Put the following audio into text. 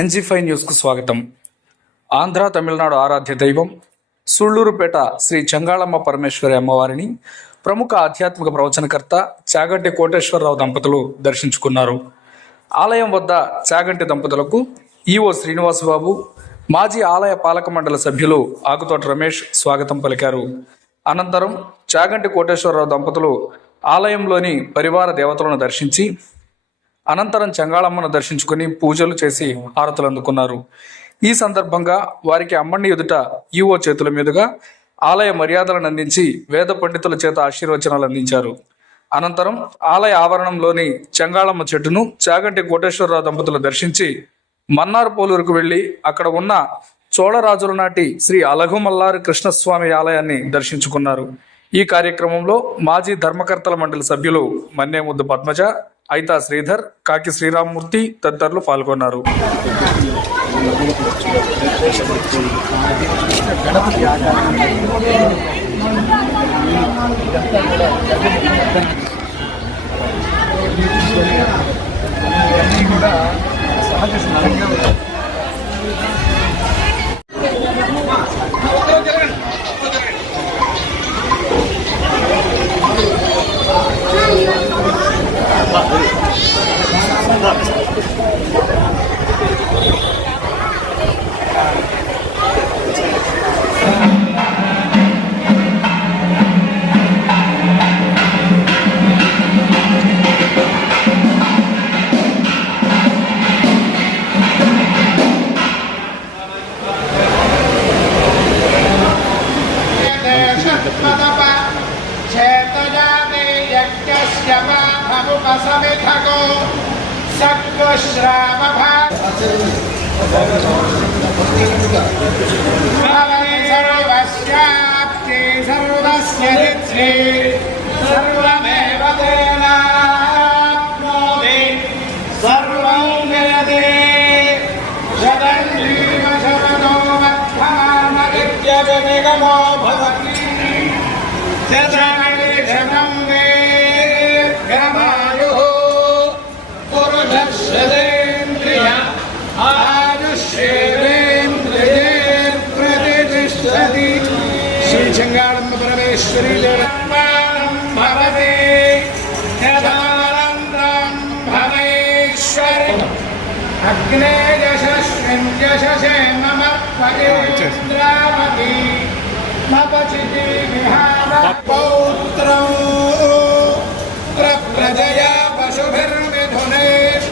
NG five న్యూస్కు స్వాగతం. ఆంధ్ర తమిళనాడు ఆరాధ్య దైవం సుళ్ళూరుపేట శ్రీ చంగాళమ్మ పరమేశ్వరి అమ్మవారిని ప్రముఖ ఆధ్యాత్మిక ప్రవచనకర్త చాగంటి కోటేశ్వరరావు దంపతులు దర్శించుకున్నారు. ఆలయం వద్ద చాగంటి దంపతులకు ఈఓ శ్రీనివాసబాబు మాజీ ఆలయ పాలక మండలి సభ్యులు ఆకుతోట రమేష్ స్వాగతం పలికారు. అనంతరం చాగంటి కోటేశ్వరరావు దంపతులు ఆలయంలోని పరివార దేవతలను దర్శించి అనంతరం చెంగాళమ్మను దర్శించుకుని పూజలు చేసి హారతులు అందుకున్నారు. ఈ సందర్భంగా వారికి అమ్మని ఎదుట ఈవో చేతుల మీదుగా ఆలయ మర్యాదలను అందించి వేద పండితుల చేత ఆశీర్వచనాలు అందించారు. అనంతరం ఆలయ ఆవరణంలోని చెంగాళమ్మ చెట్టును చాగంటి కోటేశ్వరరావు దంపతులు దర్శించి మన్నార్ పోలూరుకు వెళ్ళి అక్కడ ఉన్న చోళరాజుల నాటి శ్రీ అలఘుమల్లారి కృష్ణస్వామి ఆలయాన్ని దర్శించుకున్నారు. ఈ కార్యక్రమంలో మాజీ ధర్మకర్తల మండలి సభ్యులు మన్నేముద్దు పద్మజ ఐతా శ్రీధర్ కాకి శ్రీరామ్మూర్తి తదితరులు పాల్గొన్నారు కూడా సహజ యజ్ఞస్య పాపముపసమిథగో సత్వశ్రామ భావనే సర్వస్యాప్తే సర్వస్య రిత్రే సర్వమేవ తేనాప్నోతి సర్వం జయతే జగన్జీవ శరణో శ్రీ చెంగాళమ్మ పరమేశ్వరి భవతి భవేశ్వరి అగ్నే యశస్విన్ యశసే మమ పదేంద్రావతి నపచితి విహార